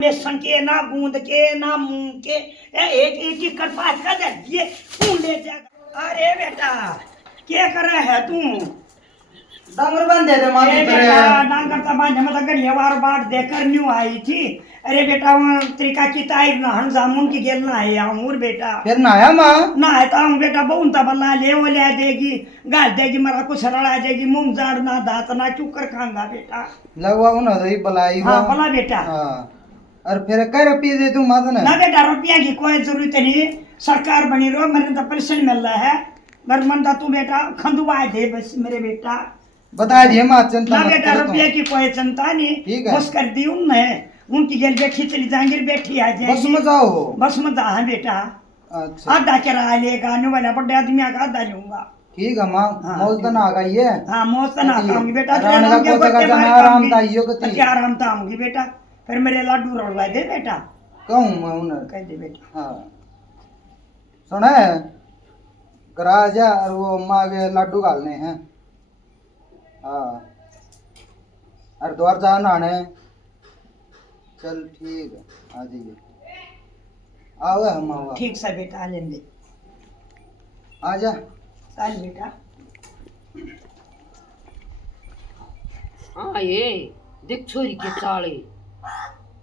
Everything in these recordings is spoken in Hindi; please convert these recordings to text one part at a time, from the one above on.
बेसन के ना गूंद के ना मूंग के एक एक ही कटपास कर दे ये कौन ले जाएगा। अरे बेटा क्या कर रहा है तू? डांगर बांधे थे माटी अरे पर। बेटा डांगर का बांध मतलब गड़िया बार बार देकर न्यू आई थी। अरे बेटा वो तरीका की ताई नहन जामुन की गेल ना है आऊर बेटा फिर नहाया माँ ना है ताऊ बेटा बहुत बल्ला ले वो ले देगी गाल देगी मरा कुछ रड़ा देगी मुंह जाड़ ना दांत ना चुकर खाऊंगा बेटा लगवा उन रही बलाई हाँ भला बेटा हाँ और फिर कह रुपये दे तू माता ना बेटा रुपया की कोई जरूरत नहीं सरकार बनी रहो मेरे तो पेंशन मिल रहा है मेरे मन तू बेटा खंदुआ दे बस मेरे बेटा बता दिए माँ चिंता ना मत बेटा करो रुपये की कोई चिंता ठीक नहीं है। बस कर दी उनने उनकी गेल बैठी चली जाएंगे बैठी आ बस जाएगी में जाओ बस में जा है बेटा अच्छा आधा किराया लेगा आने वाला बड़े आदमी का आधा लूंगा ठीक है माँ हाँ, मौज तो ना आ गई है हाँ मौत तो ना खाऊंगी बेटा रावण का पोता का जना आराम था यो कती क्या आराम था आऊंगी बेटा फिर मेरे लाडू रड़वा दे बेटा कहूँ मैं उन्हें कह दे बेटा हाँ सुना है करा जा और वो माँ के लड्डू डालने हैं हाँ और द्वार जाओ नहाने चल ठीक है आ जाइए आओ हम आओ ठीक सा बेटा लेंगे आ जा चल बेटा हाँ ये देख छोरी के चाले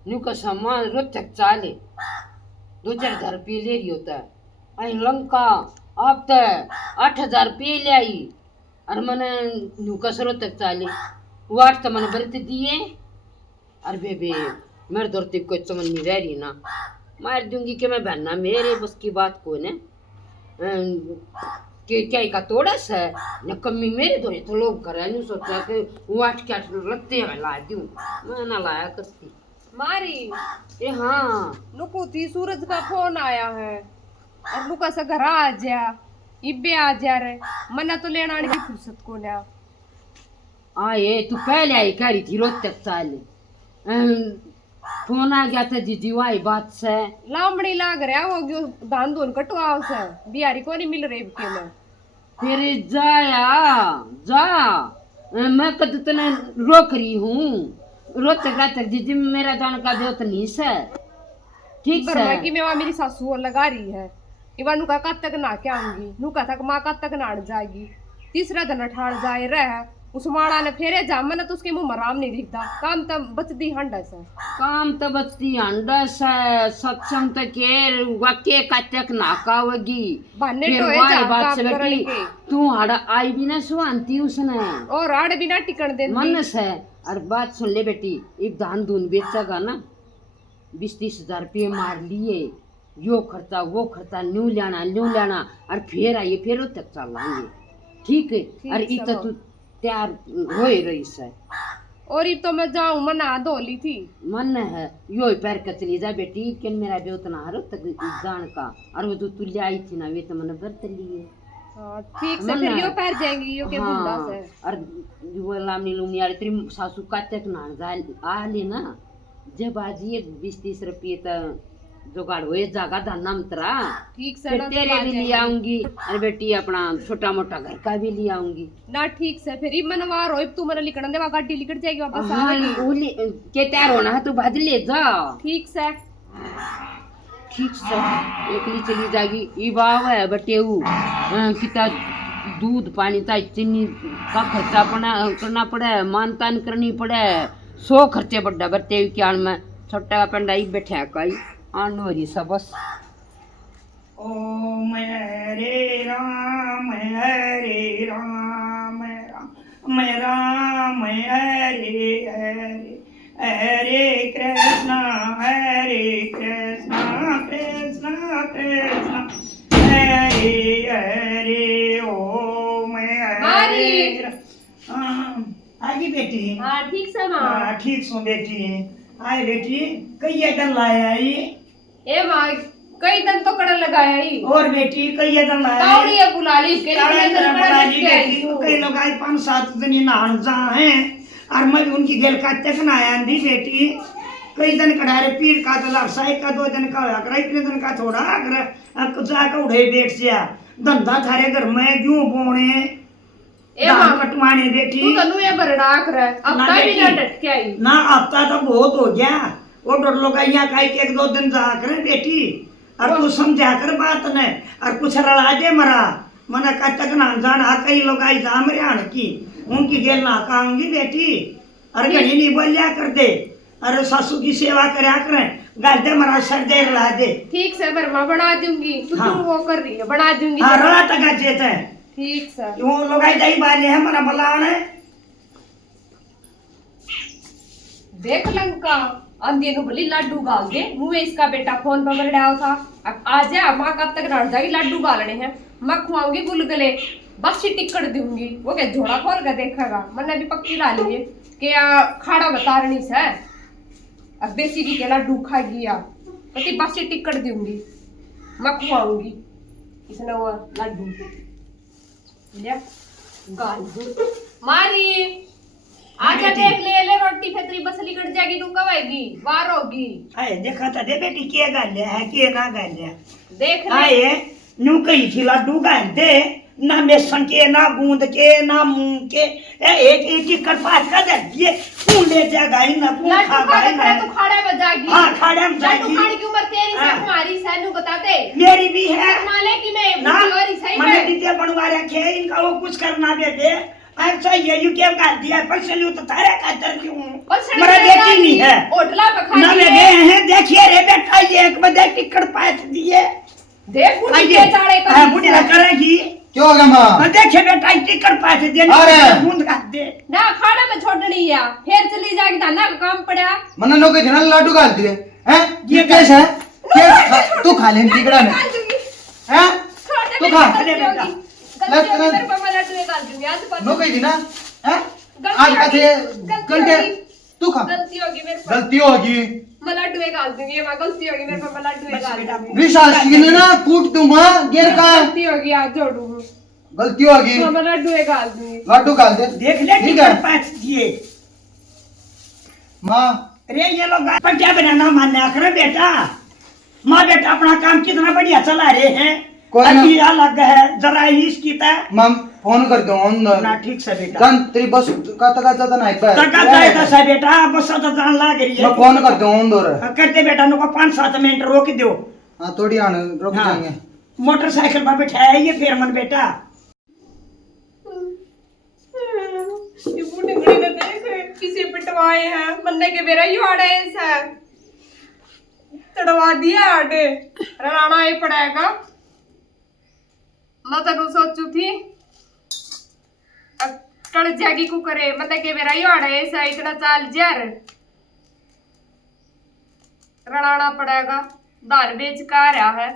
न्यू का सामान रोज तक चाले 2-4 हजार रुपये ले रही होता है आई लंका अब तो 8 हजार रुपये ले आई और मैंने न्यू का सरो तक चाले वो 8 तो मैंने बरत दिए और बेबे मेरे दौर तक कोई समझ नहीं रह रही ना मार दूंगी कि मैं बहना मेरे बस की बात को ने कि क्या का तोड़ा सा न कमी मेरे दौरे तो लोग कर रहे सोचा कि वो 8 लगते हैं ला दूं मैं ना लाया करती मारी ए हाँ नुकू थी सूरज का फोन आया है और नुका सा घर आ जा इब्बे आ जा रे मना तो लेना आने की फुर्सत को ना आए तू पहले आई कह रही थी रोज तक चाले फोन आ गया था जीजी वाई बात से लामड़ी लाग रहा वो जो धान धोन कटवाओ से बिहारी को नहीं मिल रही के में फिर जाया जा मैं कद तने रोक रही हूँ रोज तक जीजी मेरा जान का जो तो नहीं से ठीक पर से मैं कि मैं वहाँ मेरी सासू और लगा रही है इवा नुका कब तक ना क्या आऊंगी नुका तक माँ कब तक नाड़ जाएगी तीसरा दिन ठाड़ जाए रह उस माड़ा ने फेरे जामन तो उसके मुंह मराम नहीं दिखता काम तब बचती हंडा से काम तो बचती अंडस है सत्संग तो के वाक्य का तक नाकावगी बहने फिर टोए वाई जा बात काम से करने बेटी के तू हड़ा आई भी ना सुनती उसने और आड़ बिना टिकन देती मन से और बात सुन ले बेटी एक धान धून बेचेगा ना 20-30 हजार रुपये मार लिए यो खर्चा वो खर्चा न्यू लेना और फिर आइए फिर तक चल लाएंगे ठीक है और ठीक इत है, तू तैयार हो रही है और ये तो मैं जाऊं मैं नहा धो ली थी मन है यो पैर का चली जा बेटी कि मेरा भी उतना हरो तक जान का और वो जो तू ले आई थी ना वे तो मैंने बरत लिए हाँ, ठीक से मन फिर है। यो पैर जाएंगी यो के बुंदा हाँ, से और वो लामनी लुमनी यार तेरी सासू का तक ना जा आ ले ना जब आज ये 20-30 रुपये तो जुगाड़ हुए जागा धन्ना मतरा ठीक से फिर ना तेरे भी ले आऊंगी अरे बेटी अपना छोटा मोटा घर का भी ले आऊंगी ना ठीक से फिर मनवार हो तू मन लिखण देवा गाड़ी लिखट जाएगी वापस हाँ, आवेगी वो के तैयार होना है तू भाज ले जा ठीक से ठीक से एकली चली जाएगी ई बाव है बटेऊ किता दूध पानी ता चीनी का खर्चा करना पड़े मानतान करनी पड़े 100 खर्चे बड़ा बटेऊ क्या में छोटा पंडा ही बैठा कई आनोरी सब बस ओम हरे राम हरे राम राम राम हरे हरे हरे कृष्णा कृष्णा कृष्णा हरे हरे ओम मारी। आगी बेटी हाँ ठीक से माँ हाँ ठीक सो बेटी आए बेटी कई दिन लाया आई ए माँ कई दिन तो कड़न लगाया ही और बेटी कई दिन लाया तावड़ी है बुला ली इसके तावड़ी लिए तरह तो बुला बड़ा ली लेके आई बेटी हूँ। कई लोग आए 5-7 दिन नहान जा हैं और मैं भी उनकी गेल का तक ना आया दी बेटी कई दिन कड़ा रे पीर का तो लग साई का 2 दिन का होया कर इतने दिन का थोड़ा अगर जाकर उड़े बैठ जा धंधा थारे घर में क्यों बोने ए माँ कटवाने बेटी तू तनु ये बरड़ा कर अब ना तक भी ना बेटी। डट के आई ना हफ्ता तो बहुत हो गया वो डर लोग यहाँ का एक दो दिन जा कर बेटी और तू समझा कर बात ने और कुछ रला दे मरा मना का तक ना जाना कई लोग आई जा मेरे आण की उनकी गेल ना कांगी बेटी और घड़ी नहीं बोलिया कर दे अरे सासू की सेवा करया करें गाल दे मरा सर दे रला दे। ठीक से बर्मा बना दूंगी तू हाँ। वो कर रही है बना दूंगी हाँ रला तक जेत है ठीक से वो लोग आई दही बाले है मना बलाण है देख लंका अंधे नु भली लड्डू गाल दे मुँह इसका बेटा फोन पर मर डाल था अब आ जा माँ कब तक रह जाएगी लड्डू गालने हैं मैं खुआऊंगी गुलगुले बस ही टिकट दूंगी वो क्या झोड़ा खोल कर देखेगा मैंने भी पक्की ला लिए कि खाड़ा बता रही से अब देसी की के लड्डू खा गया कहती बस ही टिकट दूंगी मैं खुआऊंगी इसने वो लड्डू लिया गाल दो मारी आजा देख ले रोटी फेतरी बसली कट जाएगी तू कब आएगी वार होगी आए देखा था दे बेटी के गाल है के ना गाल देख ले आए न्यू कही थी लड्डू गाल दे ना बेसन के ना गूंद के ना मूंग के एक एक ही करपास का दे ये तू ले जा गाई ना तू लड्डू खा खा गाई ना तू खाड़े में जागी हाँ खाड़े में जागी लड्डू खाने की उम्र तेरी से हाँ। तुम्हारी सैनू बता दे मेरी भी है माले की मैं ना बुद्धि और सही मैंने में दीदी बनवा रखे हैं इनका वो कुछ करना दे अच्छा ये क्या गाल दिया पर चलू तो तारे का तर क्यों मेरा बेटी नहीं है ओटला पे खा ना ले गए हैं देखिए रे बेटा ये एक बजे टिकट पास दिए देख बुढ़ी के चाड़े का बुढ़ी ना करेगी क्यों हो गया माँ देखे बेटा टिकट पास दे अरे। बूंद का दे ना खाड़ा में छोड़नी है फिर चली जाएगी धंधा का काम पड़ा मना लोग इतना लड्डू गाल दिए हैं ये कैसे है क्या तू खा ले टिकड़ा में हैं तू खा नो कही थी ना हैं आज का थे घंटे तू खा गलती होगी मेरे पर गलती होगी मलाडुए गाल दूंगी मैं गलती होगी मेरे पर मलाडुए गाल दूंगी विशाल सीने ना कूट दूंगा गिर का गलती होगी आज जोड़ू गलती होगी मैं मलाडुए गाल दूंगी लड्डू गाल दे देख ले ठीक है टिकट पास दिए माँ अरे ये लोग पर क्या बनाना मानना करे बेटा माँ बेटा अपना काम कितना बढ़िया चला रहे हैं कोई ना। अभी अलग है जरा इसकी था माँ फोन कर दो अंदर ना ठीक से बेटा जान तेरी बस का तका जाता ना एक बार तका जाए तो सा बेटा बस तो जान लाग रही मैं है फोन कर दूं अंदर करते बेटा नो को 5-7 मिनट रोक दो हाँ थोड़ी आने रुक हाँ। जाएंगे मोटरसाइकिल पर बैठाया है ये फिर मन बेटा ये बूढ़ी बूढ़ी ने देख किसी पिटवाए हैं मन्ने के बेरा यू आड़े ऐसा तड़वा दिया आटे राणा ये पड़ेगा मैं तो सोचू थी टड़ जागी को करे मन्ने के बेरा यू आड़े ऐसा इतना चाल जार रणाना पड़ेगा दाल बेच का आ रहा है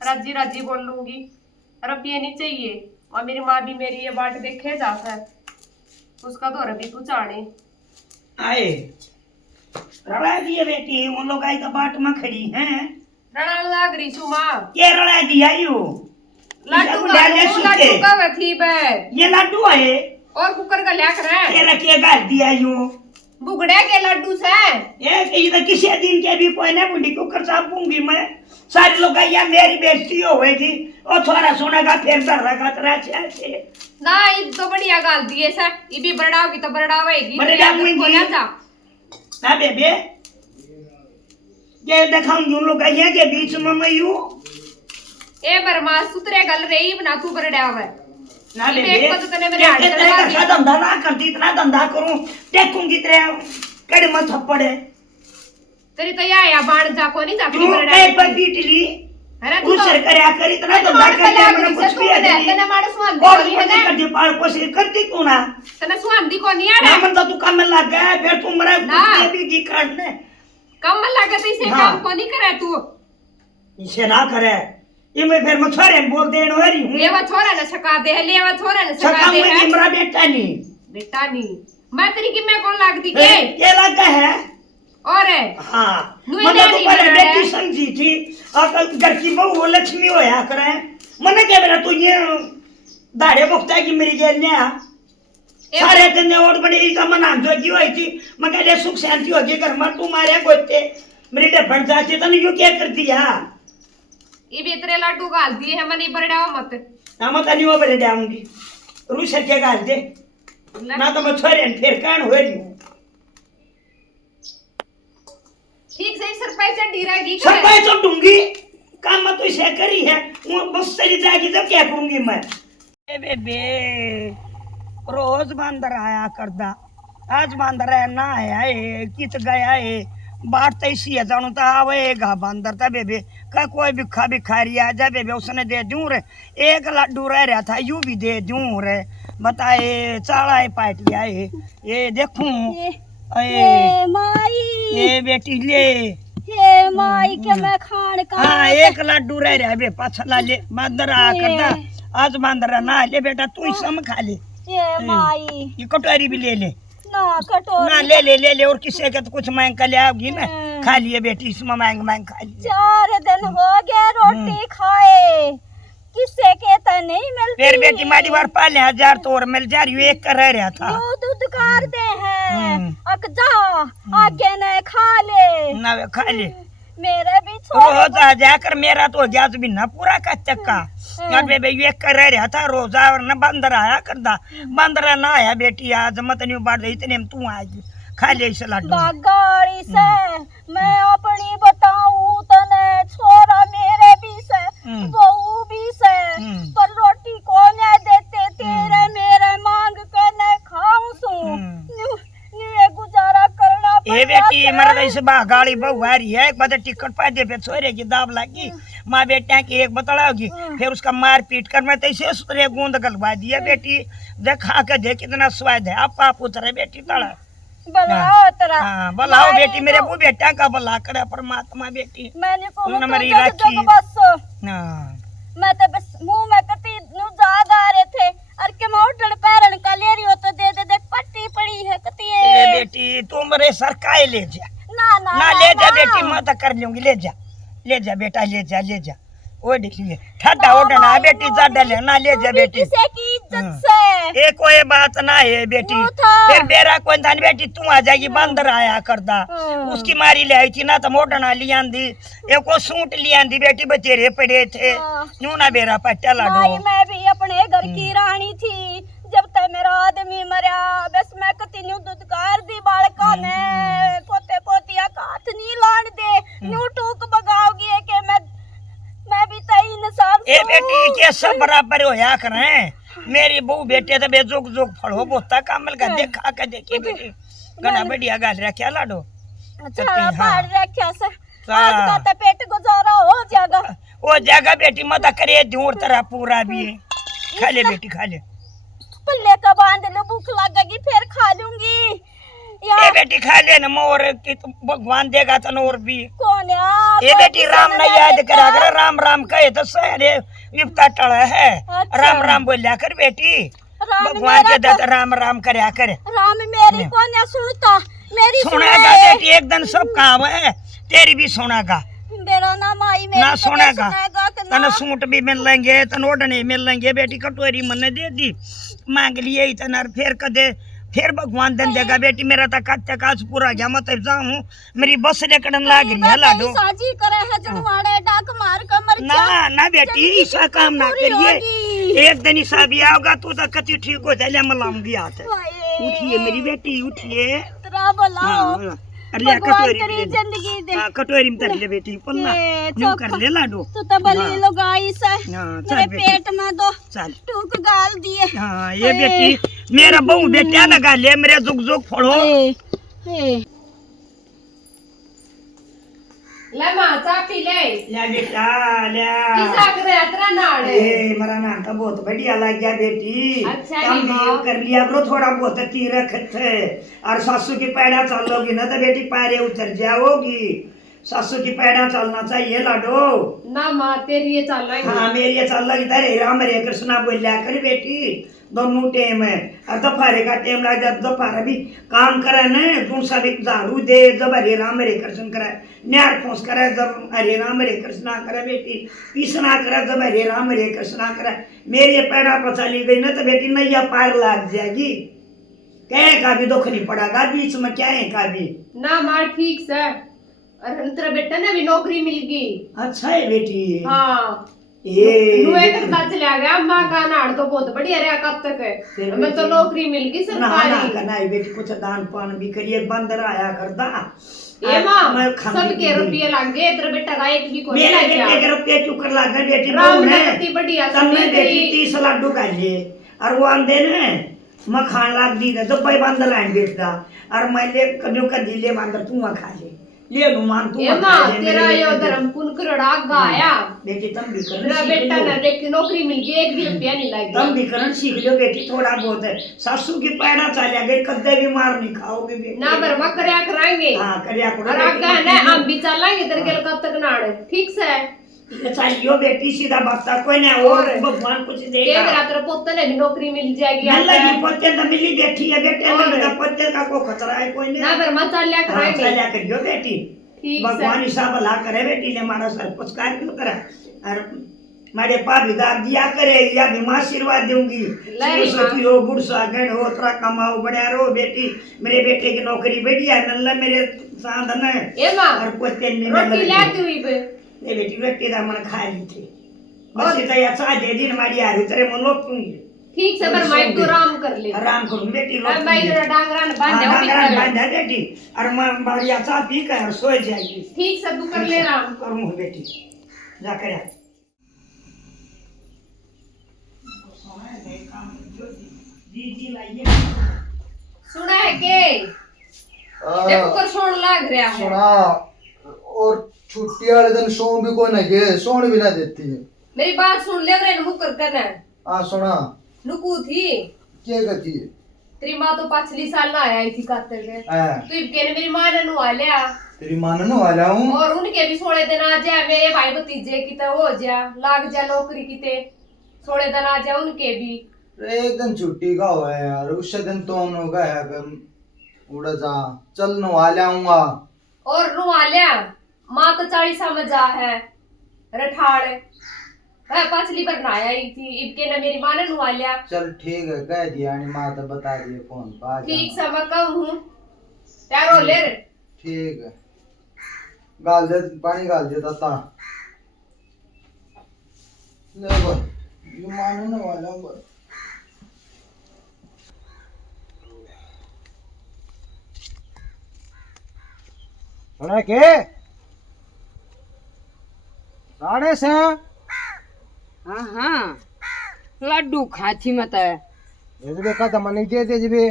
राजी राजी बोल लूंगी रुपये नहीं चाहिए और मेरी माँ भी मेरी ये बाट देखे जाता है उसका तो रबी तू चाणे आए रड़ा दिए बेटी वो लोग आई तो बाट में खड़ी हैं रणा लाग रही सु माँ ये रड़ा दिया यू लड्डू इसे डाले का सूखे। लड्डू का वथी बे ये लड्डू है और कुकर का लिया करे ये रखिए गाल दिया यू बुगड़े के लड्डू से ये तो किसी दिन के भी कोई ना बुढ़ी को कर सापूंगी मैं सारे लोग या मेरी बेइज्जती होएगी और थोड़ा सुनेगा फिर डर रखा तरह से ना ये तो बढ़िया गाल दिए से ये भी बरड़ाओगी तो बरड़ावेगी बरड़ाऊंगी। ना बेबे ये दिखाऊंगी उन लोग के बीच में मैं यूं ए बरमा सुतरे गल रही बना तू बरड़ावे ना ये बेबे देख को तो तने मेरे हाथ तेरे चढ़वा का दिया। धंधा ना करती इतना धंधा करूं देखूंगी तेरे कड़े में थप्पड़ है तेरी तो या बाण जा को नहीं जा तू कहीं पर बीट ली अरे तू सर करया कर इतना धंधा कर लिया मैंने कुछ भी है तने मारे सुहान और दी कुछ है कर दी पाल पोसे करती क्यों ना तने सुहान दी को नहीं आ ना मन तो तू काम में लग गया फिर तू मेरा ना। ये भी गी काटने कम लागत इसे हाँ। काम को नहीं करे तू इसे ना करे ये मैं फिर मैं छोरे बोल देने वाली हूं लेवा छोरा ने छका दे है लेवा छोरा ने छका सका दे में है मेरा बेटा नहीं बेटा नहीं मैं तेरी की मैं कौन लागती के ये लगा है और है हाँ नुई मैंने तो डैडी पहले बना बेटी है। समझी थी और घर की बहू वो लक्ष्मी होया करे मैंने क्या मेरा तू ये दाढ़े बुकता है कि मेरी जेल ने सारे दिन और बड़े का मना जो की हुई थी मैं कह सुख शांति होगी घर में तू मारे गोते मेरी डबड़ जाती तो यू क्या कर दिया ये भी तेरे लड्डू गाल दिए है मनी बरड़ाओ मत ना मैं तनी वो बड़े डाऊंगी रूसर के गाल दे ना तो मैं छोरे फिर कान हो रही हूँ ठीक से सरपंच चढ़ी रहेगी सब मैं तो दूंगी काम में तो इसे करी है वो बस चली जाएगी तो क्या करूंगी मैं ए बेबे रोज बंदर आया करदा आज बंदर है ना आया है कित गया है बात तो इसी है जानू तो आवेगा बंदर था बेबे का कोई भिखारी आ जा बेबे उसने दे दूं रे एक लड्डू रह रहा था यूं भी दे दूं रे बताए चाड़ा है पाटिया है ये देखूं हे माई ये बेटी ले हे माई के मैं खान का हाँ एक लड्डू रह रहा है बे पछला ले बंदर आ करदा आज बंदर ना ले बेटा तू ही सम खा ले ये माई ये कटोरी भी ले ले ना कटोरी ना ले और किसी के तो कुछ मांग कर ले आओगी ना खा लिए बेटी इसमें मांग खा लिए 4 दिन हो गए रोटी खाए किसे के तो नहीं मिलती फिर बेटी मारी बार पाले 1000 तो और मिल जा रही एक कर रह रहा था दूध कार दे हैं अक जा आके न खा ले ना वे खा ले मेरे भी छोड़ रोज आ जाकर मेरा तो गैस भी ना पूरा का चक्का यार बेबे ये कर रहा था रोजा और न बंदर आया करदा बंदर ना आया बेटी आज मत नहीं बाढ़ इतने में तू आज खा ले इस लड्डू गाड़ी से मैं अपनी बताऊं तने छोरा मेरे भी से बहू भी से पर रोटी कौन देते तेरे मेरे मांग के न खाऊं सू ये गुजारा करना ए बेटी मर गई से बा गाड़ी बहु आ रही है एक बार टिकट पा दे पे छोरे की दाब लगी माँ बेटा की एक बतलाओगी फिर उसका मार पीट कर मैं तैसे सुतरे गूंद गलवा दिया बेटी देखा के देख कितना स्वाद है आप उतरे बेटी तड़ा बुलाओ तेरा हाँ बुलाओ बेटी मेरे वो बेटा का बुला करे परमात्मा बेटी मैंने को मेरी तो राखी बस हाँ मैं तो बस मुंह में कती नु ज्यादा आ रहे थे और के मोटड़ पैरन का ले रही हो तो दे दे देख पट्टी पड़ी है कती ए बेटी तू मेरे सरकाए ले जा ना ले जा बेटी मैं तो कर लूंगी ले जा बेटा ले जा वो देखिए ठंडा उड़ना बेटी ज्यादा लेना ले जा बेटी किसे की इज्जत से ये कोई बात ना है बेटी फिर मेरा कोई धन बेटी तू आ जाएगी बंदर आया करदा उसकी मारी ले आई थी ना तो मोटना लिया दी एक को सूट लिया दी बेटी बचेरे पड़े थे यूं ना बेरा पट्टा लाडो मैं भी अपने घर की रानी थी जब तक मेरा आदमी मरा बस मैं कती न्यू दुदकार दी बालका ने पोते पोतिया का हाथ नहीं लान दे न्यू टूक बगाओगी के मैं भी तई इंसान ए बेटी के सब बराबर होया करें मेरी बहू बेटे तो बेजुग फड़ो बोता कामल का देखा के देखी बेटी गना बढ़िया गाल रखा लाडो अच्छा पाड़ रखा से आज का तो पेट गुजारा हो जाएगा वो जगह बेटी मत करे दूर तरह पूरा भी खा ले बेटी खा ले पल्ले का बांध लो भूख लगेगी फिर खा लूंगी ए बेटी खा ले न मोर की तो भगवान देगा तो और भी कौन ये बेटी राम ने याद करा कर राम कहे तो सारे विपता टड़ा है राम बोलिया कर बेटी भगवान के दे राम करया कर राम मेरी कौन सुनता मेरी सुनेगा बेटी एक दिन सब काम है तेरी भी सुनेगा मेरा नाम आई मेरी ना सुनेगा तने सूट भी मिल लेंगे तन ओढ़ने मिल लेंगे बेटी कटोरी मन दे दी मांग लिए इतना फिर कदे फिर भगवान दन देगा बेटी मेरा तो कच्चा काज पूरा गया मत जाऊं मेरी बस लेकड़न लाग रही है लाडो साजी करे है जनवाड़े डाक मार कर मर ना बेटी ऐसा काम ना करिए एक दिन ऐसा भी आओगा तो कति ठीक हो जाए मलाऊंगी हाथ उठिए मेरी बेटी उठिए तेरा बुलाओ अरे कटोरी तेरी जिंदगी दे कटोरी में तर ले बेटी पल्ला यूं कर ले लाडो तू तो बली लगाई से मेरे पेट में दो चल टूक गाल दिए हाँ ये बेटी मेरा बहू बेटा लगा ले मेरे जुग फड़ो ले मां चा पी ले बेटा ले किसा करे अतरा नाड़े ए मेरा नाम तो बहुत बढ़िया लग गया बेटी अच्छा हम भी कर लिया करो थोड़ा बहुत तीरथ थे और सासू की पैड़ा चलोगी ना तो बेटी पैरे उतर जाओगी सासू की पैड़ा चलना चाहिए लाडो ना मां तेरी ये चल रही हाँ मेरी ये चल रही था राम हरे कृष्णा बोलिया कर बेटी दोनों टेम है और दोपहर का टेम लग जाता दोपहर भी काम करे न दूसरा भी झाड़ू दे जब हरे राम हरे कृष्ण करे न्यार फूस करे जब हरे राम हरे कृष्णा करे बेटी पीसना करे जब हरे राम हरे कृष्णा करे मेरी ये पैरा पर चली गई ना तो बेटी नैया पार लग जाएगी कहे का भी दुख नहीं पड़ेगा बीच में क्या है का भी ना मां ठीक से और तेरा बेटा ने भी नौकरी मिल गई अच्छा है बेटी हाँ ये एक पता चला गया माँ का नाड़ तो बहुत बढ़िया रहा कब तक है मैं तो नौकरी मिल गई ना ना सरकारी करना है बेटी, कुछ दान पान भी करिए, बंदर आया करदा ये माँ मैं खांदी सबके पींदी। रुपये लग गए तेरे बेटा का एक भी कोई मेरा नहीं बेटे किया। के रुपये चुकर ला गए बेटी राम बहू ने ने कितनी बढ़िया तब मैं सुनी बेटी थी। 30 लड्डू खा लिए और वो आंदे ने मैं खान लाग दी तो भाई बंदर आए बेटदा और मैं ले कन्यो का दिले बंदर तू खा ले लू मान तू ये खा माँ ले तेरा यो धर्म पुन करोड़ा गाया बेटी तुम भी कर तेरा बेटा ने देख नौकरी मिल गई एक भी रुपया नहीं तुम लग भी करन सीख लो बेटी, थोड़ा बहुत है सासू की पैड़ा चला गई कद्दे भी मार नहीं खाओगे बेटी ना बरमा करया कराएंगे हाँ करया करो और आगे ना हम भी चलेंगे तेरे के कब तक नाड़ ठीक से चाहिए बेटी सीधा बता कोई नहीं और भगवान कुछ के देगा। मेरा तेरे पोते ने भी नौकरी मिल जाएगी नल्ला आगे। जी पोते तो मिली बैठी है बेटे और ने पोते का कोई खतरा है कोई नहीं। ना बरमा चलिया हाँ, कराएंगे चलिया करियो बेटी, ठीक भगवान से हिसाब भला करे बेटी ने हमारा सर कुछ कार्य क्यों करा और मारे भागीदार दिया करे या भी मां आशीर्वाद दूंगी सरस्वती हो बुढ़ सागण हो तरा कमाओ बढ़िया रहो बेटी, मेरे बेटे की नौकरी बढ़िया है नल्ला मेरे साधन है ए माँ और पोते ने रोटी लाती हुई बे ये बेटी रोटी दा मन खा ली थी बस इतना अच्छा दे दिन हमारी आ रही तेरे मन लोग दूंगी ठीक से पर मैं तो आराम कर ले आराम करूं बेटी लोग अब मैं तेरा डांगरा न बांध दे डांगरा बांधा बेटी और मैं बढ़िया चाय पी कर और सो जाएगी। ठीक से तू कर ले आराम करूं बेटी जा कर जी लाइए सुना है के देखो कर सोन लाग रहा है सुना और छुट्टी वाले दिन सोन भी कोई ना के सोन भी ना देती है। मेरी बात सुन ले रे मुकर करना हाँ सुना नुकू थी क्या कहती है तेरी माँ तो पिछली साल ना आई थी कातर के हाँ, तू इबके ने मेरी माँ ने नुआ लिया तेरी मानने वाला हूँ और उनके भी 16 दिन आ जाए मेरे भाई भतीजे की तो हो जा लाग जा नौकरी की ते 16 दिन आ जा उनके भी एक दिन छुट्टी का हुआ है यार, उससे दिन तो हम होगा है कि उड़ा जा चल नवाले आऊंगा और नुआ लिया माँ तो 40 समझ आ है रठाड़ मैं पिछली बार ना आई थी इबके ने मेरी माँ ने नुआ लिया चल ठीक है कह दिया नहीं माँ तो बता दिए फोन पर आ ठीक जाना। से मैं कहूँ त्यार हो ले रे ठीक है गाल दे पानी गाल दे ताता ले बोल ये मानने वाला हूँ बस। सुना के राणे से हाँ हाँ लड्डू खाती मत है जजबे का दमन दे दे जबे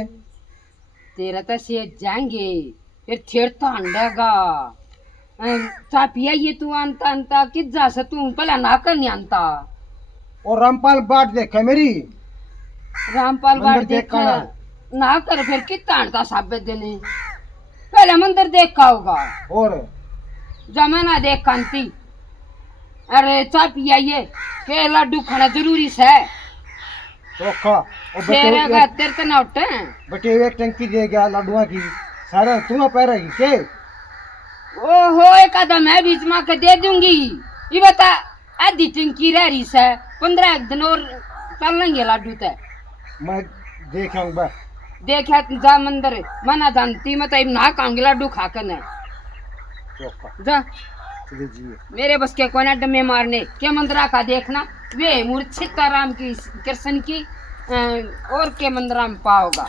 तेरा तो सेठ जाएंगे फिर छेड़ता अंडेगा चापिया ये तू अंता अंता किस जा से तू पहला ना कर नहीं अंता और रामपाल बाट देखे मेरी रामपाल मंदिर बाट देख देख का ना कर फिर कितना अंता साबित देने पहले मंदिर देख का होगा और जमाना देख कांति अरे चापिया ये के लड्डू खाना जरूरी है चोखा और तेरे का तेरे तो ना उठे बटे एक टंकी दे गया लड्डुआ की सारा तू पैर की के ओहो एक आधा मैं बीच में के दे दूंगी ये बता आधी टंकी रह रही है 15 दिन और चल लेंगे लड्डू तक मैं देखूंगा देखा जा मंदिर मना जानती मैं तो ना खाऊंगी लड्डू खाकर न चोखा जा लीजिए मेरे बस के कोना डमे मारने के मंदिरा का देखना वे मूर्छिताराम की कृष्ण की और के मंदिरा में पाओगा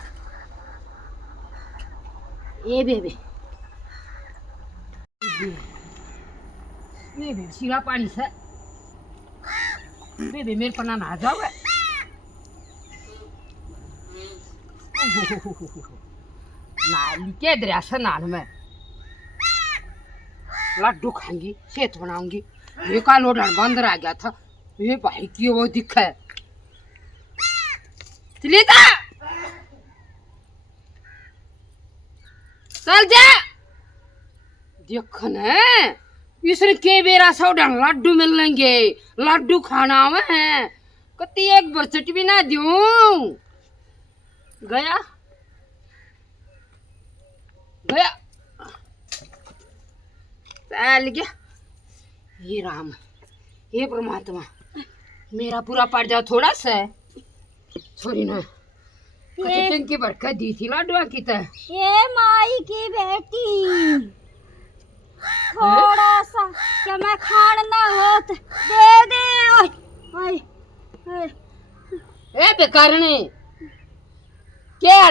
ये बेबे बेबे सीरा पानी से बेबे मेरे पना ना जाओ नाली के दरिया नाल में लड्डू खाऊंगी सेहत बनाऊंगी ये का लोडर बंदर आ गया था ये भाई की वो दिखा है चलिए था चल जा देखन है इसने के बेरा सौडा लड्डू मिल लेंगे लड्डू खाना है कति एक बरसट भी ना दूं गया गया चल गया ये राम ये परमात्मा मेरा पूरा पड़ जाओ थोड़ा सा छोरी ना की बरकत दी थी लाडवा की तरह ये माई की बेटी थोड़ा सा क्या मैं खान ना होत दे दे बेकार ने क्या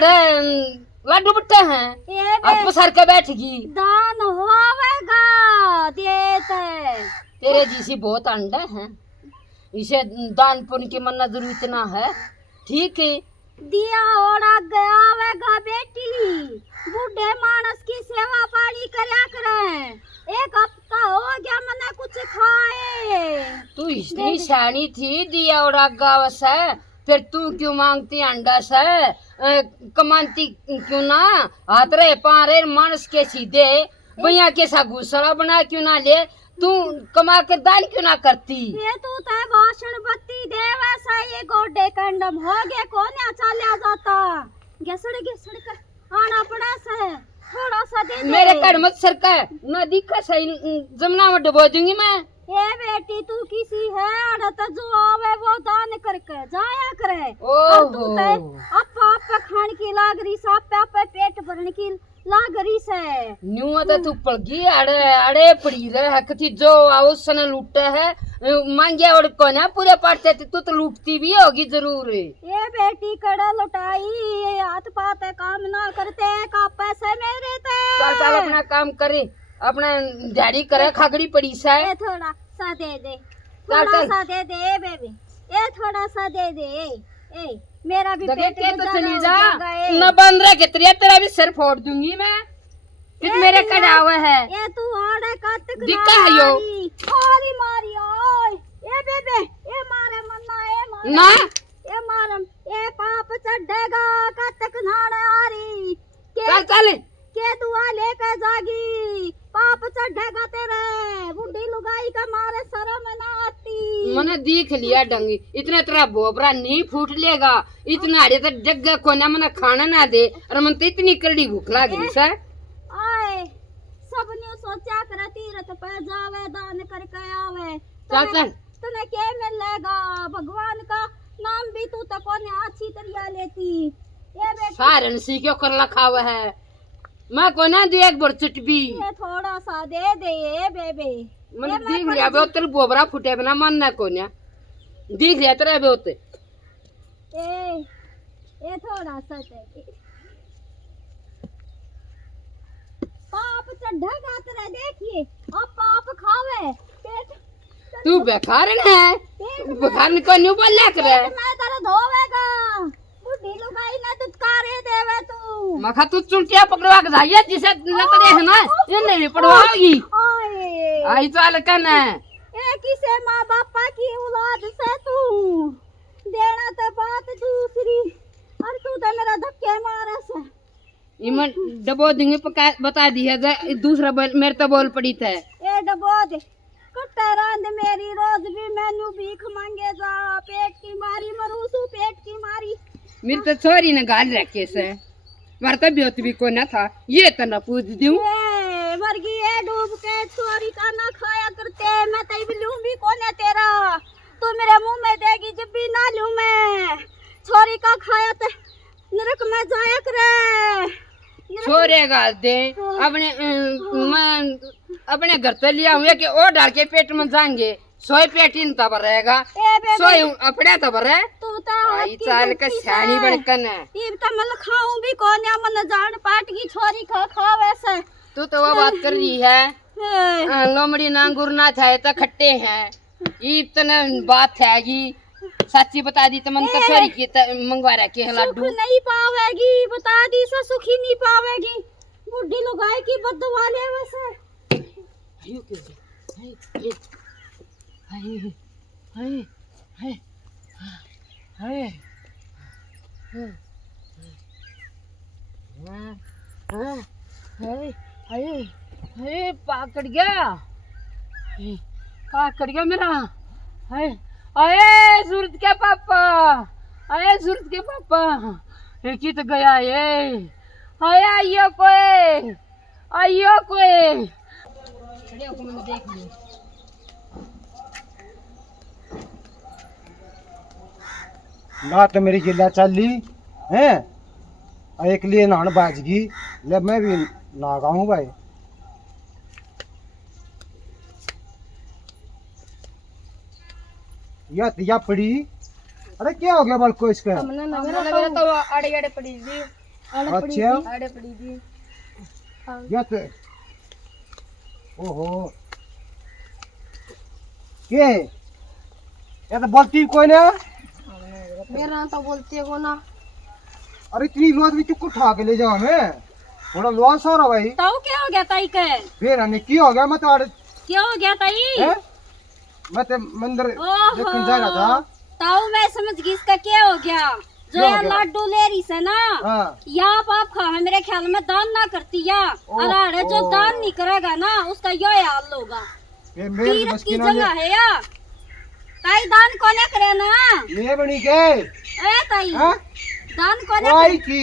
लाडू बट्टे हैं ये अब पसर के बैठ गई दान होवेगा देते तेरे जैसी बहुत अंडा है इसे दान पुण्य की मन्ना जरूरत ना है ठीक है दिया ओड़ा गया वेगा बेटी बूढ़े मानस की सेवा पानी करया करे एक हफ्ता हो गया मने कुछ खाए तू इतनी शानी थी दिया उड़ा गाँव से फिर तू क्यों मांगती अंडा से कमानती क्यों ना हाथ रे पारे मानस के सीधे भैया के सा घूसड़ा बना क्यों ना ले तू कमा के दान क्यों ना करती ये तू ते भाषण बत्ती दे वैसा ये गोडे कंडम हो गए कोने चलिया जाता घसड़ घसड़ कर आना पड़ा से थोड़ा सा दे मेरे घर मत सरका ना दिखा सही जमुना में डुबो दूंगी मैं ये बेटी तू किसी है अड़त जो आवे वो दान करके जाया करे ओहो। तू ते आप खान की लाग रही साप पे पेट भरने की लाग रही से न्यू तो तू पड़गी अड़े अड़े पड़ी रहे हकती जो आओ सन लूटे है मांगे और कोना पूरे पाटते तू तो लूटती भी होगी जरूर ये बेटी कड़ा लुटाई हाथ पाते काम ना करते का पैसे मेरे ते चल चल अपना काम करे अपना दिहाड़ी करे खागड़ी पड़ी सा ये थोड़ा सा दे दे चल, थोड़ा चल। सा दे दे बेबी ये थोड़ा सा दे दे ए मेरा भी जगह पेट के तो गुजारा चली हो जा जाएगा, ए। न बंद रह के तेरा भी सिर फोड़ दूंगी मैं फिर मेरे कड़ा हुआ है ये तू आड़े काटक दिक्का है यो। मारी मारी ओए ये बेबे ये मारे मन्ना ये मारे ना ये मारम ये पाप चढ़ेगा काटक नाने आरी चल चल के दुआ लेके जागी पाप चढ़ेगा तेरे बुढ़ी लुगाई का मारे शर्म ना आती मैंने देख लिया डंगी इतना तेरा बोबरा नहीं फूट लेगा इतना अड़े तो जगह कोना मना खाना ना दे और मन तो इतनी करड़ी भूख लग रही सर आए सब ने सोचा कर तीरथ पे जावे दान करके आवे चल चल तने क्या मिलेगा भगवान का नाम भी तू तो कोने अच्छी तरह लेती ये बेटी सारन सी क्यों कर रखा हुआ है मैं कोना दे एक बार चुटबी ये थोड़ा सा दे दे ये बेबे मैंने देख लिया बे तेरे बोबरा फूटे बिना मन ना कोना देख लिया तेरा बे होते ये थोड़ा सा दे पाप चढ़ेगा तेरे देखिए अब पाप खावे पेट तू बेकार है बेकार को न्यू बोल ले करे मैं तेरा धोवेगा बुढ़ी लुगाई ना दुत्कारे देवे तू मखा तू चुटिया पकड़वा के जाइए जिसे लकड़े है ना ये नहीं पड़वाओगी ओए आई चाल कन ये किसे माँ बापा की औलाद से तू देना तो बात दूसरी और तू तो मेरा धक्के मारे से इमन डबो देंगे बता दिया जाए दूसरा मेरे तो बोल पड़ी थे ये डबो दे कट्टे रांध मेरी रोज भी मैनू भीख मांगे जा पेट की मारी मरूसू पेट की मारी मेरी तो छोरी ने गाल रखे से मरता भी होती भी कोई ना था ये तो ना पूछ दूं ए मरगी ये डूब के छोरी का ना खाया करते मैं तई भी लूं भी कौन है तेरा तू मेरे मुंह में देगी जब भी ना लूं मैं छोरी का खाया ते नरक में जाया करे छोरे गाल दे अपने मैं अपने घर पे लिया हुए कि और डाल के पेट में जाएंगे सोए पेट इन तब रहेगा ए बेबे सोए अपने तब रहे तू तो आई चाल का शानी बनकन है ये तो मैं खाऊं भी कौन है मन जान पाट की छोरी खा खा वैसे तू तो वो बात कर रही है लोमड़ी ना अंगूर ना खाए तो खट्टे हैं इतना बात है कि सच्ची बता दी तो मन तो छोरी की मंगवा रखे है सुख लड्डू नहीं पावेगी बता दी से सुखी नहीं पावेगी बुढ़ी लुगाई की बददुआ ले वैसे हाय हाय हाय हाय हाय हाय हाय पकड़ गया मेरा हाय अरे सूरज के पापा अरे सूरज के पापा ये की तो गया ये हाय आइयो कोई देख लो ना तो मेरी गिल्ला चल ली है एक लिए नान बाजगी ले मैं भी ना गाऊं भाई या पड़ी अरे क्या हो गया बाल को इसका? हमने ना मेरा तो आड़े आड़े पड़ी थी, अच्छा आड़े पड़ी थी। या तो ओहो ये तो बोलती कोई ना। मेरा तो बोलती है को ना। अरे इतनी लोग भी चुप उठा के ले जाओ हमें, थोड़ा लॉस हो रहा भाई। ताऊ क्या हो गया ताई के? फिर हने की हो गया? मैं तो क्या हो गया ताई? मैं तो मंदिर ओहो। देखने जा रहा था। ताऊ मैं समझ गई इसका क्या हो गया। जो क्या हो यार गया? लड्डू ले रही से ना, हाँ या पाप खा है मेरे ख्याल में दान ना करती या अरे जो ओह। दान नहीं करेगा ना उसका यो हाल होगा। ये मेरे तीरथ बस की की ना जगह है या ताई दान कोने करे ना। ये बनी के ए ताई हाँ? दान कोने वो आई थी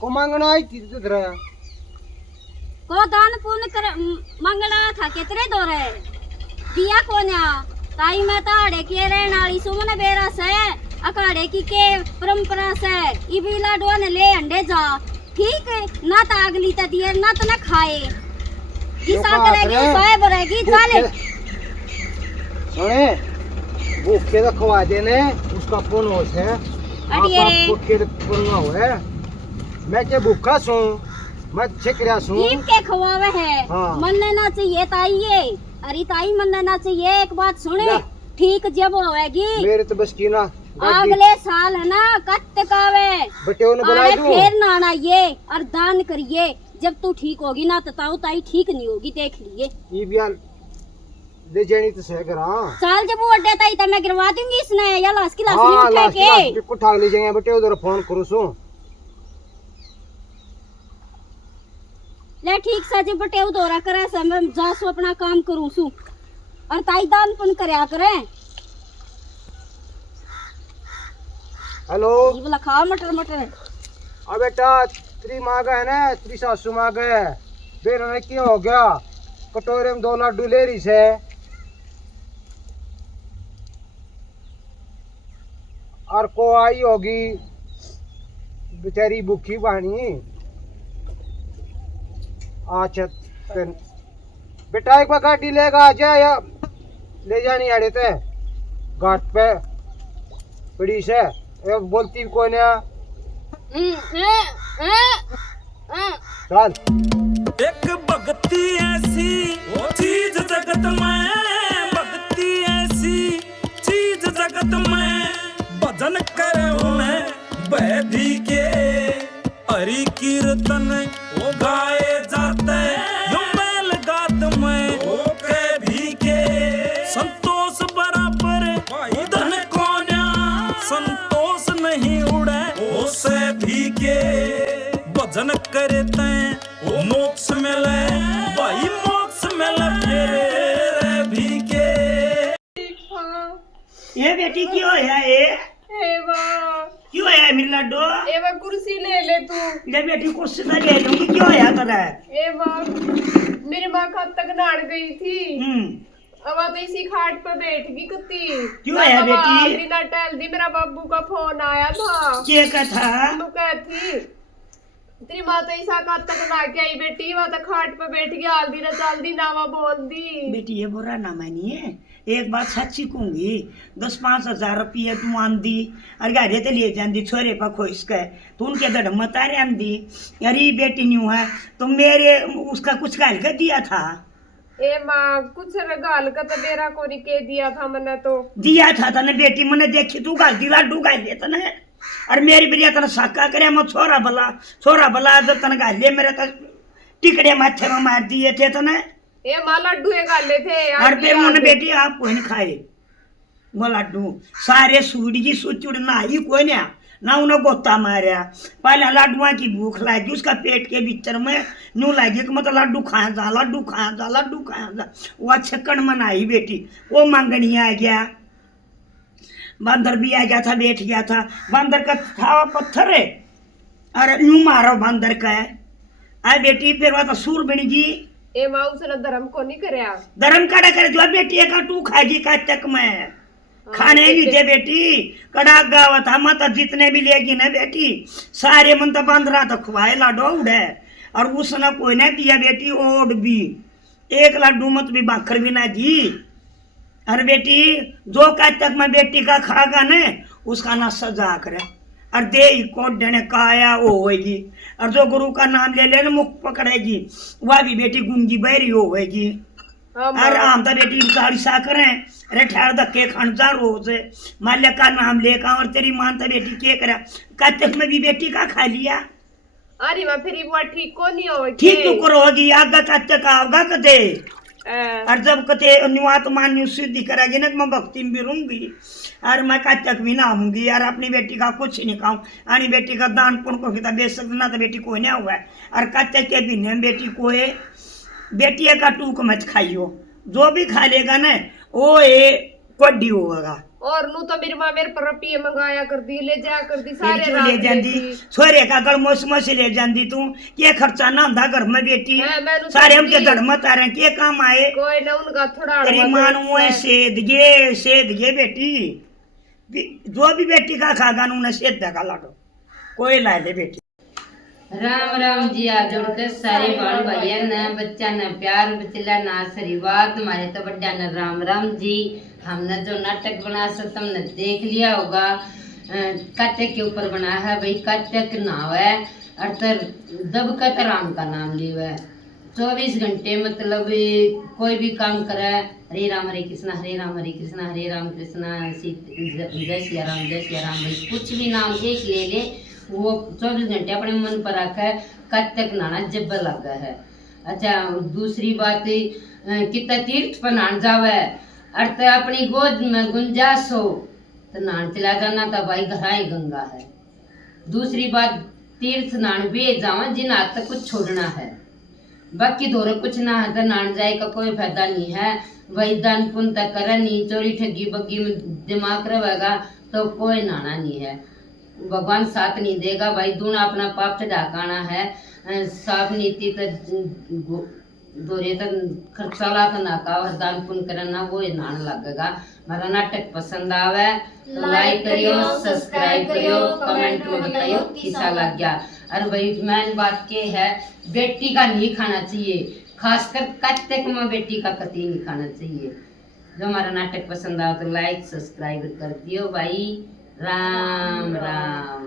को मांगना आई थी तो तेरा को दान पुण्य कर मंगना था कितने दौरे दिया कोन्या। ताई मैं ताड़े के रहने वाली सुमन बेरा से अखाड़े की के परंपरा से इबिला डोन ले अंडे जा ठीक है ना तो अगली तो दिए ना तो ना खाए किसा बात करेगी रे। सोए बरेगी चाले। सुने भूखे तो खवा देने उसका कौन होश है? अड़िए रे। भूखे पुण्य हुए मैं के भूखा सू मैं छिक रहा सू। जीव के खवावे है हाँ। मनने ना चाहिए ताई ये। अरे ताई मनने ना चाहिए। एक बात सुने क्या? ठीक जब होएगी मेरे तो बस की ना अगले साल है ना कत्त कावे बटे ने बुला अरे दूं। फिर ना आइए और दान करिए। जब तू ठीक होगी ना तो ताऊ ताई ठीक नहीं होगी देख लिए। ये बियान ले जानी तो सह करा। साल जब वो अड्डे ताई तो मैं गिरवा दूंगी इसने या लाश की लाश हाँ नहीं उठा लास्ट के। को ठाक ले जाएंगे बटे उधर फोन करो सू। ले ठीक सा जब बटे दौरा करे से मैं जा सो अपना काम करूं सू और ताई दान पुन करया करे। हेलो ये बोला खाओ मटर मटर। अब बेटा तेरी माँ का है ना तेरी सासू माँ का है फिर हमें क्या हो गया? कटोरे में 2 लड्डू ले रही से और को आई होगी बेचारी भूखी पानी। अच्छा फिर बेटा एक बार गाड़ी लेगा आ जा या ले जानी आड़े ते घाट पे पड़ी से ये बोलती भी कोई नहीं। चल एक भक्ति ऐसी चीज जगत में, भक्ति ऐसी चीज जगत में, भजन करे उन्हें बैधी के हरि कीर्तन वो गाए जाते यो मेल गात में वो के भी के संतोष बराबर धन कोन्या संतोष नहीं उड़े वो से भी के भजन करते वो मोक्ष मिले भाई मोक्ष मिले फिर भी के। ये बेटी क्यों है ये एवा क्यों है मेरी लड्डू? एवा कुर्सी ले ले तू। ये बेटी कुर्सी तो ले लूंगी क्यों है तेरा? एवा मेरी माँ कब तक नाड़ गई थी। अब तो इसी खाट पर बैठ गई कत्ती। क्यों है बेटी? बिना टहल दी मेरा बाबू का फोन आया था। क्या कथा? तू कहती तेरी माँ तो ऐसा कब तक ना के आई बेटी वहाँ तक खाट पर बैठ गई आलदी ना चाल दी नावा बोल दी। बेटी ये बुरा ना मानिए एक बात सच्ची कहूंगी 10-5 हजार रुपये तू आंदी और गाड़ी ते ले जाती छोरे पर खोस के तो उनके दड़ मतारे आंदी। अरे बेटी न्यू है तो मेरे उसका कुछ गाल कर दिया था। ए माँ कुछ गाल का तो मेरा को नहीं कह दिया था मैंने तो दिया था तने बेटी मैंने देखी तू गाल दी लाडू गाल दे तने और मेरी बिरिया तने साका करे मैं छोरा भला जब तने गाल ले मेरे तो टिकड़े माथे में मार दिए थे तने। ए माँ लड्डू गाले थे और फिर मैंने बेटी आप कोई नहीं खाए वो लड्डू सारे सूड़ी सुचुड़ ना ही कोई नहीं ना उन्हें गोता मारा। पहले लड्डुआ की भूख लगी उसका पेट के भीतर में नू लगी कि मतलब लड्डू खाया जा लड्डू खाया जा लड्डू खाया जा। वो छक्कन मनाई बेटी वो मांगनी आ गया बंदर भी आ गया था बैठ गया था बंदर का था पत्थर है और यूं मारो बंदर का है आ बेटी फिर वो तो सूर बन गई। ए माँ उसने धर्म को नहीं करया धर्म कड़ा करे जो बेटी का टू खाएगी का तक में खाने नहीं थे बेटी कड़ा गावत हम तो जितने भी लेगी ना बेटी सारे मन तो बंदरा तो खुआए लाडो उड़े और उसने कोई ना दिया बेटी ओढ़ भी एक लड्डू मत भी बाखर भी ना दी। अरे बेटी जो का तक मैं बेटी का खागा ने उसका ना सजा करे और दे को डने काया वो होएगी और जो गुरु का नाम ले लेने मुख पकड़ेगी वह भी बेटी गूंगी बहरी होएगी। हाँ माँ। अरे हम तो बेटी गाड़ी सा करें अरे ठहर धक्के खंडा रोज माल्य का नाम लेकर और तेरी मान तो बेटी के करा कत्तक में भी बेटी का खा लिया। अरे माँ फिर वो ठीक को नहीं हो ठीक क्यों करोगी आगा कत्तक आओगा कते और जब कते अनुवात मान सिद्धि करेगी ना मैं भक्ति में भी रहूंगी और मैं कत्तक भी ना आऊंगी और अपनी बेटी का कुछ नहीं खाऊं आणि बेटी का दान पुण्य को किता बेच सकते ना तो बेटी कोई नहीं हुआ है और कत्तक के भी नहीं बेटी को बेटी का टूक मत खाइयो जो भी खा लेगा ना वो ये कोड्डी होगा। और नू तो मेरी माँ मेरे पर रुपये मंगाया कर दी ले जा कर दी सारे क्यों रात ले जांदी लेती। छोरे का गल मोसम से ले जांदी तू के खर्चा ना होता घर में बेटी हाँ, मैंने सारे समझी। हमके धड़ मत आ रहे के काम आए कोई ना उनका थोड़ा तेरी अड़वा मान तो वो है। सेद ये बेटी जो भी बेटी का खागा उन्हें सेद देगा लाडो कोई ला दे बेटी। राम राम जी आ जुड़कर सारे बाल भैया न बच्चा न प्यार बचला ना आशीर्वाद तुम्हारे तो बड्डा न राम राम जी। हमने जो नाटक बना सो तुमने देख लिया होगा कत्तक के ऊपर बना है भाई कत्तक नाव है अर्थर दबकत राम का नाम लियो है 24 घंटे मतलब कोई भी काम करे हरे राम हरे राम हरे कृष्णा हरे राम कृष्णा जय सिया राम भाई कुछ भी नाम एक ले ले वो 24 घंटे अपने मन पर रखा है कत्तक नाना जब्बर लगा है। अच्छा दूसरी बात कितना तीर्थ पर नहान जावे अर्थ अपनी गोद में गुंजाइश हो तो नहान चला जाना तो भाई घरा ही गंगा है। दूसरी बात तीर्थ नहान भी जावा जिन हाथ तक कुछ छोड़ना है बाकी दोरे कुछ ना है तो नहान जाए का कोई फायदा नहीं है। वही दान पुण्य तक करे नहीं चोरी ठगी बग्गी में दिमाग रहेगा तो कोई नहाना नहीं है भगवान साथ नहीं देगा भाई दूना अपना पाप से ढाकाना है साफ नीति तो दोरे तो खर्चाला तो ना का दान पुण्य करना वो नान लगेगा। हमारा नाटक पसंद आवे तो लाइक करियो सब्सक्राइब करियो कमेंट में बताइयो कैसा लग गया। और भाई मेन बात के है बेटी का नहीं खाना चाहिए खासकर कत्तक में बेटी का कतई नहीं खाना चाहिए। जो हमारा नाटक पसंद आवे तो लाइक सब्सक्राइब कर दियो भाई। राम राम।